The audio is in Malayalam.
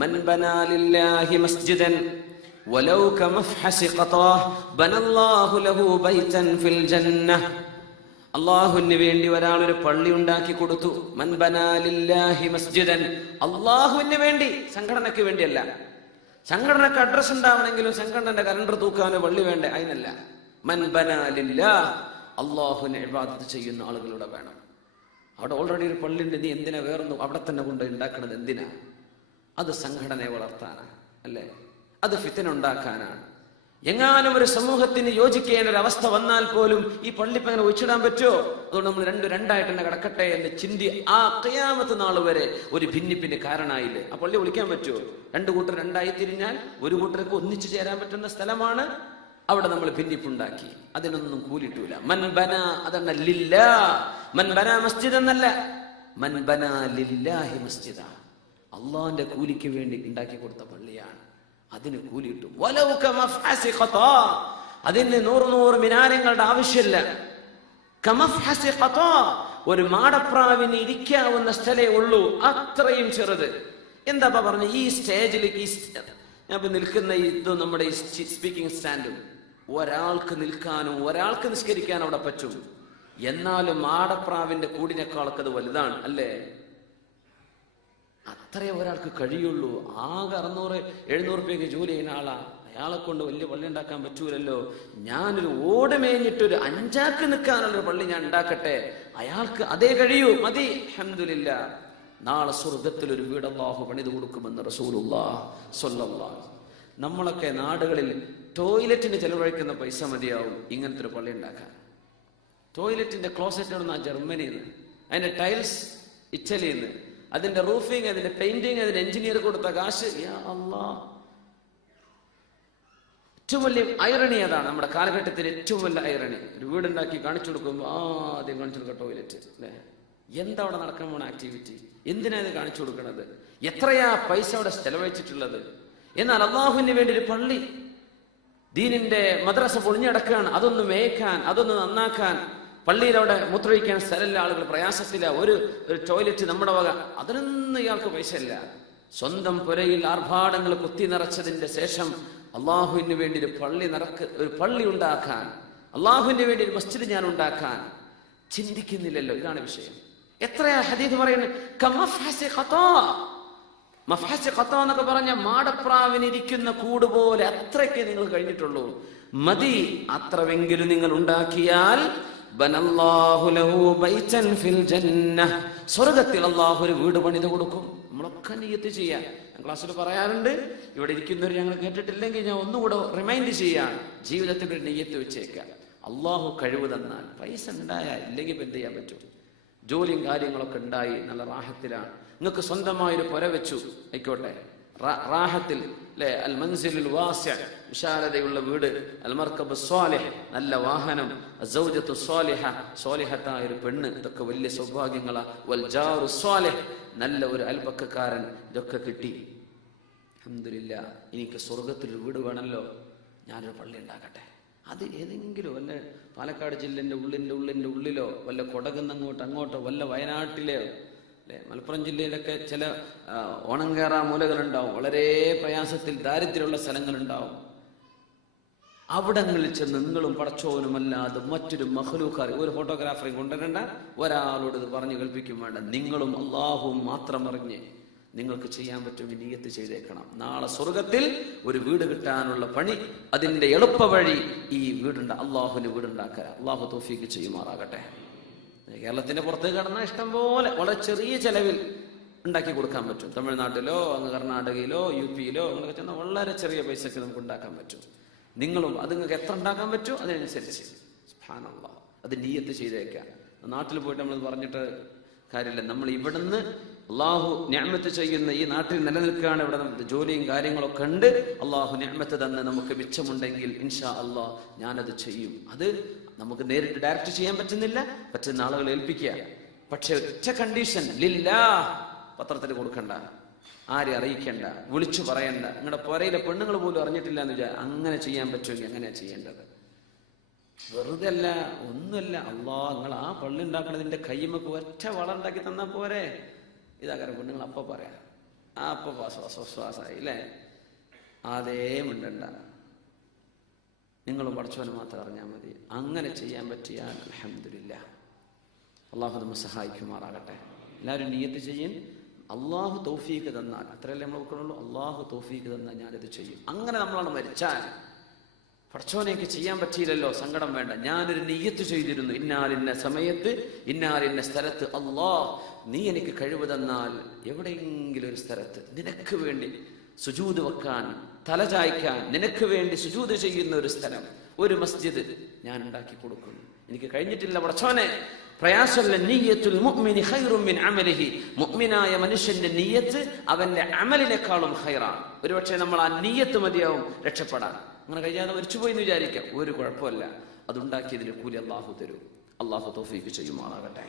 മൻ ബനാ ലില്ലാഹി മസ്ജിദൻ വലൗ കമഫ്ഹസി ഖതാഹ് ബനല്ലാഹു ലഹു ബൈതൻ ഫിൽ ജന്നഹ്. അല്ലാഹുവിന് വേണ്ടി ഒരാൾ ഒരു പള്ളി ഉണ്ടാക്കി കൊടുത്തു. മൻ ബനാ ലില്ലാഹി മസ്ജിദൻ, അല്ലാഹുവിന് വേണ്ടി, സംഘടനയ്ക്ക് വേണ്ടിയല്ല. സംഘടനക്ക് അഡ്രസ് ഉണ്ടാവണമെങ്കിലും സംഘടനയുടെ കലണ്ടർ തൂക്കാനോ പള്ളി വേണ്ടേ, അതിനല്ല. മൻ ബനാ ലില്ലാഹ്, അല്ലാഹുവിനെ ഇബാദത്ത് ചെയ്യുന്ന ആളുകളുടെ വേണം. അവിടെ ഓൾറെഡി ഒരു പള്ളി ഉണ്ട്, നീ എന്തിനാ വേറൊന്നും അവിടെ തന്നെ കൊണ്ട് ഉണ്ടാക്കണത്? എന്തിനാ? അത് സംഘടനയെ വളർത്താനാണ്, അല്ലേ? അത് ഫിത്ന ഉണ്ടാക്കാനാണ്. എങ്ങാനും ഒരു സമൂഹത്തിന് യോജിക്കേണ്ട ഒരു അവസ്ഥ വന്നാൽ പോലും ഈ പള്ളിപ്പ് അങ്ങനെ ഒഴിച്ചിടാൻ പറ്റുമോ? അതുകൊണ്ട് നമ്മൾ രണ്ടായിട്ട് തന്നെ കിടക്കട്ടെ എന്ന് ചിന്തി ആ ഖിയാമത്ത് നാൾ വരെ ഒരു ഭിന്നിപ്പിന് കാരണമായില്ലേ? ആ പള്ളി വിളിക്കാൻ പറ്റുമോ? രണ്ടു കൂട്ടർ രണ്ടായി തിരിഞ്ഞാൽ ഒരു കൂട്ടർക്ക് ഒന്നിച്ചു ചേരാൻ പറ്റുന്ന സ്ഥലമാണ്. അവിടെ നമ്മൾ ഭിന്നിപ്പുണ്ടാക്കി, അതിനൊന്നും കൂലിട്ടൂല. മൻ ബന, അതല്ല ലില്ലാ. മൻ ബന മസ്ജിദ് എന്നല്ല, മൻ ബന ലില്ലാഹി മസ്ജിദ, അള്ളാന്റെ കൂലിക്ക് വേണ്ടി ഉണ്ടാക്കി കൊടുത്ത പള്ളിയാണ്. അതിന് കൂലി കിട്ടും. അതിന് 100 മിനാരങ്ങളുടെ ആവശ്യമില്ല. ഒരു മാടപ്രാവിന് ഇരിക്കാവുന്ന സ്ഥലേ ഉള്ളൂ, അത്രയും ചെറുത്. എന്താ പറഞ്ഞ ഈ സ്റ്റേജിലേക്ക് ഞാൻ നിൽക്കുന്ന ഇത് നമ്മുടെ ഈ സ്പീക്കിംഗ് സ്റ്റാൻഡും ഒരാൾക്ക് നിൽക്കാനും ഒരാൾക്ക് നിസ്കരിക്കാനും അവിടെ പറ്റും. എന്നാലും മാടപ്രാവിന്റെ കൂടിനേക്കാളൊക്കെ അത് വലുതാണ്, അല്ലേ? അത്രേ ഒരാൾക്ക് കഴിയുള്ളൂ. ആകെ 600-700 രൂപയ്ക്ക് ജോലി ചെയ്യുന്ന ആളാ, അയാളെ കൊണ്ട് വലിയ പള്ളി ഉണ്ടാക്കാൻ പറ്റൂലല്ലോ. ഞാനൊരു ഓട് മേഞ്ഞിട്ടൊരു 5 ആൾക്ക് നിൽക്കാനുള്ളൊരു പള്ളി ഞാൻ ഉണ്ടാക്കട്ടെ, അയാൾക്ക് അതേ കഴിയൂ, മതി. അൽഹംദുലില്ലാ, നാളെ സ്വർഗ്ഗത്തിൽ ഒരു വീട് അല്ലാഹു പണിത് കൊടുക്കുമെന്ന് റസൂലുള്ളാഹി സ്വല്ലല്ലാഹു അലൈഹി വസല്ലം. നമ്മളൊക്കെ നാടുകളിൽ ടോയ്ലറ്റിന് ചെലവഴിക്കുന്ന പൈസ മതിയാവും ഇങ്ങനത്തെ ഒരു പള്ളി ഉണ്ടാക്കാൻ. ടോയ്ലറ്റിന്റെ ക്ലോസറ്റ് എവിടുന്ന? ജർമ്മനിയിൽ നിന്ന്. അതിന്റെ ടൈൽസ് ഇറ്റലിയിൽ നിന്ന്. അതിന്റെ റൂഫിങ്, അതിന്റെ പെയിന്റിങ്, അതിന്റെ എഞ്ചിനീയർ കൊടുത്ത കാശ്. യാ അല്ലാഹ്, ഏറ്റവും വലിയ ഐറണി അതാണ്. നമ്മുടെ കാലഘട്ടത്തിൽ ഏറ്റവും വലിയ ഐറണി. ഒരു വീടുണ്ടാക്കി കാണിച്ചു കൊടുക്കുമ്പോൾ ആദ്യം കാണിച്ചു കൊടുക്കുക ടോയ്ലറ്റ്, അല്ലേ? എന്താ അവിടെ നടക്കാൻ പോണ ആക്ടിവിറ്റി? എന്തിനാ ഇത് കാണിച്ചു കൊടുക്കണത്? എത്രയാ പൈസ അവിടെ ചെലവഴിച്ചിട്ടുള്ളത്? എന്നാൽ അള്ളാഹുവിന് വേണ്ടി ഒരു പള്ളി, ദീനിന്റെ മദ്രസ പൊളിഞ്ഞടക്കാണ്. അതൊന്ന് മേയ്ക്കാൻ, അതൊന്ന് നന്നാക്കാൻ, പള്ളിയിൽ അവിടെ മൂത്രമൊഴിക്കാൻ സ്ഥലമില്ല, ആളുകൾ പ്രയാസത്തില്ല, ഒരു ടോയ്ലറ്റ് നമ്മുടെ വക, അതിനൊന്നും ഇയാൾക്ക് പൈസ ഇല്ല. സ്വന്തം പുരയിൽ ആർഭാടങ്ങൾ കുത്തി നിറച്ചതിന്റെ ശേഷം അള്ളാഹുവിന് വേണ്ടി ഒരു പള്ളി ഉണ്ടാക്കാൻ, അള്ളാഹുവിന് വേണ്ടി ഒരു മസ്ജിദ് ഞാൻ ഉണ്ടാക്കാൻ ചിന്തിക്കുന്നില്ലല്ലോ. ഇതാണ് വിഷയം. എത്രയാ ഹദീസ് പറയുന്നത്? മഫ്ഹസ് ഖത്താ എന്നൊക്കെ പറഞ്ഞ മാടപ്രാവിനിരിക്കുന്ന കൂട് പോലെ അത്രയ്ക്ക് നിങ്ങൾ കഴിഞ്ഞിട്ടുള്ളൂ. മതി, അത്രവെങ്കിലും നിങ്ങൾ ഉണ്ടാക്കിയാൽ ബനല്ലാഹു ലഹു ബൈതൻ ഫിൽ ജന്നഹ്, സ്വർഗ്ഗത്തിൽ അല്ലാഹു ഒരു വീട് പണിത് കൊടുക്കും. നമ്മളൊക്കെ നിയ്യത്ത് ചെയ്യാം. ഞാൻ ക്ലാസ്സിൽ പറയാറുണ്ട്, ഇവിടെ ഇരിക്കുന്നവർ ഞങ്ങൾ കേട്ടിട്ടില്ലെങ്കിൽ ഞാൻ ഒന്നുകൂടെ റിമൈൻഡ് ചെയ്യാൻ, ജീവിതത്തിൽ ഒരു നിയ്യത്ത് വെച്ചേക്കാം. അള്ളാഹു കഴിവ് തന്നാൽ, പൈസ ഉണ്ടായാൽ, ഇല്ലെങ്കിൽ ഇപ്പം എന്ത് ചെയ്യാൻ പറ്റും? ജോലിയും കാര്യങ്ങളൊക്കെ ഉണ്ടായി, നല്ല റാഹത്തിലാണ്. നിങ്ങൾക്ക് സ്വന്തമായൊരു പുര വെച്ചു, ആയിക്കോട്ടെ, റാഹത്തിൽ, അല്ലെ? അൽ മൻസിലുൽ വാസിഅ, വിശാലതയുള്ള വീട്. അൽ മർകബ് സ്വാലിഹ്, നല്ല വാഹനം. അസ്സൗജത്തു സ്വാലിഹ, സ്വാലിഹത്തായ ഒരു പെണ്ണ്, ഇതൊക്കെ വലിയ സൗഭാഗ്യങ്ങളാ. വൽ ജാറു സ്വാലിഹ്, നല്ല ഒരു അയൽപക്കക്കാരൻ, ഇതൊക്കെ കിട്ടി. അൽഹംദുലില്ലാ, എനിക്ക് സ്വർഗത്തിൽ വീട് വേണമല്ലോ, ഞാനൊരു പള്ളി ഉണ്ടാക്കട്ടെ. അത് ഏതെങ്കിലും വല്ല പാലക്കാട് ജില്ലേന്റെ ഉള്ളിലോ, വല്ല കൊടകുന്നങ്ങോട്ടോ അങ്ങോട്ടോ, വല്ല വയനാട്ടിലെയോ, അല്ലെ മലപ്പുറം ജില്ലയിലൊക്കെ ചില ഓണം കയറാ മൂലകളുണ്ടാവും, വളരെ പ്രയാസത്തിൽ ദാരിദ്ര്യമുള്ള സ്ഥലങ്ങളുണ്ടാവും. അവിടങ്ങളിൽ ചെന്ന് നിങ്ങളും പടച്ചോനുമല്ലാതെ മറ്റൊരു മഖ്ലൂഖാർ, ഒരു ഫോട്ടോഗ്രാഫറെയും കൊണ്ടുവരണ്ട, ഒരാളോട് ഇത് പറഞ്ഞു കേൾപ്പിക്കും വേണ്ട. നിങ്ങളും അള്ളാഹുവും മാത്രം അറിഞ്ഞ് നിങ്ങൾക്ക് ചെയ്യാൻ പറ്റുമെങ്കിൽ നിയ്യത്ത് ചെയ്തേക്കണം. നാളെ സ്വർഗത്തിൽ ഒരു വീട് കിട്ടാനുള്ള പണി, അതിന്റെ എളുപ്പ വഴി ഈ വീടുണ്ട്, അള്ളാഹുവിന് വീടുണ്ടാക്കുക. അള്ളാഹു തൗഫീഖ് ചെയ്യുമാറാകട്ടെ. കേരളത്തിന്റെ പുറത്തേക്ക് കടന്നാൽ ഇഷ്ടം പോലെ വളരെ ചെറിയ ചെലവിൽ ഉണ്ടാക്കി കൊടുക്കാൻ പറ്റും. തമിഴ്നാട്ടിലോ അങ്ങ് കർണാടകയിലോ യു പിയിലോ അങ്ങനെയൊക്കെ ചെന്നാൽ വളരെ ചെറിയ പൈസക്ക് നമുക്ക് ഉണ്ടാക്കാൻ പറ്റും. നിങ്ങളും അത് നിങ്ങൾക്ക് എത്ര ഉണ്ടാക്കാൻ പറ്റും അതിനനുസരിച്ച് സുബ്ഹാനല്ലാഹ് അത് നിയ്യത്ത് ചെയ്തേക്കാം. നാട്ടിൽ പോയിട്ട് നമ്മൾ പറഞ്ഞിട്ട് കാര്യമില്ല. നമ്മൾ ഇവിടുന്ന് അള്ളാഹു നിഅമത്ത് ചെയ്യുന്ന ഈ നാട്ടിൽ നിലനിൽക്കുകയാണ്. ഇവിടെ നമുക്ക് ജോലിയും കാര്യങ്ങളൊക്കെ ഉണ്ട്. അള്ളാഹു നിഅമത്ത് തന്ന് നമുക്ക് മിച്ചമുണ്ടെങ്കിൽ ഇൻഷാ അള്ളാഹ് ഞാനത് ചെയ്യും. അത് നമുക്ക് നേരിട്ട് ഡയറക്റ്റ് ചെയ്യാൻ പറ്റുന്ന ആളുകളെ ഏൽപ്പിക്കുക. പക്ഷെ ഒറ്റ കണ്ടീഷൻ, ലില്ലാഹ്, പത്രത്തിൽ കൊടുക്കണ്ട, ആരെ അറിയിക്കണ്ട, വിളിച്ചു പറയണ്ട, നിങ്ങളുടെ പുരയിലെ പെണ്ണുങ്ങൾ പോലും അറിഞ്ഞിട്ടില്ല എന്ന് വിചാരിച്ചാൽ അങ്ങനെ ചെയ്യാൻ പറ്റുമെങ്കിൽ അങ്ങനെയാ ചെയ്യേണ്ടത്. വെറുതെ അല്ല, ഒന്നുമല്ല. അള്ളാഹ് നിങ്ങൾ ആ പള്ളി ഉണ്ടാക്കണതിന്റെ കയ്യുമ്മക്ക് ഒറ്റ വള ഉണ്ടാക്കി തന്നാൽ പോരെ. ഇതാകാരം പെണ്ണുങ്ങൾ അപ്പൊ പറയാം. അപ്പൊ ശ്വാസമായി അല്ലേ? അതേ മിണ്ടണ്ട, നിങ്ങളും പഠിച്ചവന് മാത്രം അറിഞ്ഞാൽ മതി. അങ്ങനെ ചെയ്യാൻ പറ്റിയാൽ അൽഹംദുലില്ലാഹ്. അള്ളാഹു നമ്മെ സഹായിക്കുമാറാകട്ടെ. എല്ലാവരും നിയ്യത്ത് ചെയ്യും. അള്ളാഹു തൗഫീക്ക് തന്നാൽ, അത്രയല്ലേ നമ്മൾ നോക്കണുള്ളൂ, അള്ളാഹു തൗഫീക്ക് തന്നാൽ ഞാനിത് ചെയ്യും. അങ്ങനെ നമ്മളാണ് മരിച്ചാൽ, പഠിച്ചവനെയൊക്കെ ചെയ്യാൻ പറ്റിയില്ലല്ലോ, സങ്കടം വേണ്ട. ഞാനൊരു നിയ്യത്ത് ചെയ്തിരുന്നു, ഇന്നാലിന്ന സമയത്ത് ഇന്നാലിന്ന സ്ഥലത്ത് അള്ളാഹ് നീ എനിക്ക് കഴിവ് തന്നാൽ എവിടെയെങ്കിലും ഒരു സ്ഥലത്ത് നിനക്ക് വേണ്ടി സുജൂദ് വെക്കാൻ, തല ചായ്ക്കാൻ, നിനക്ക് വേണ്ടി സുജൂദ് ചെയ്യുന്ന ഒരു സ്ഥലം, ഒരു മസ്ജിദ് ഞാൻ ഉണ്ടാക്കി കൊടുക്കും. എനിക്ക് കഴിഞ്ഞിട്ടില്ല പഠിച്ചവനെ, പ്രയാസമല്ല. നിയ്യത്തുൽ മുഅ്മിനി ഖൈറും മിൻ അമലിഹി, മുഅ്മിനായ മനുഷ്യന്റെ നിയ്യത്ത് അവന്റെ അമലിനേക്കാളും ഖൈറാണ്. ഒരുപക്ഷെ നമ്മൾ ആ നിയ്യത്ത് മതിയാവും രക്ഷപ്പെടാൻ. അങ്ങനെ കഴിയാതെ മരിച്ചുപോയി എന്ന് വിചാരിക്കാം, ഒരു കുഴപ്പമില്ല. അതുണ്ടാക്കിയതിന് കൂലി അള്ളാഹു തരും. അള്ളാഹു തൗഫീഖ് ചെയ്യുമാറാകട്ടെ.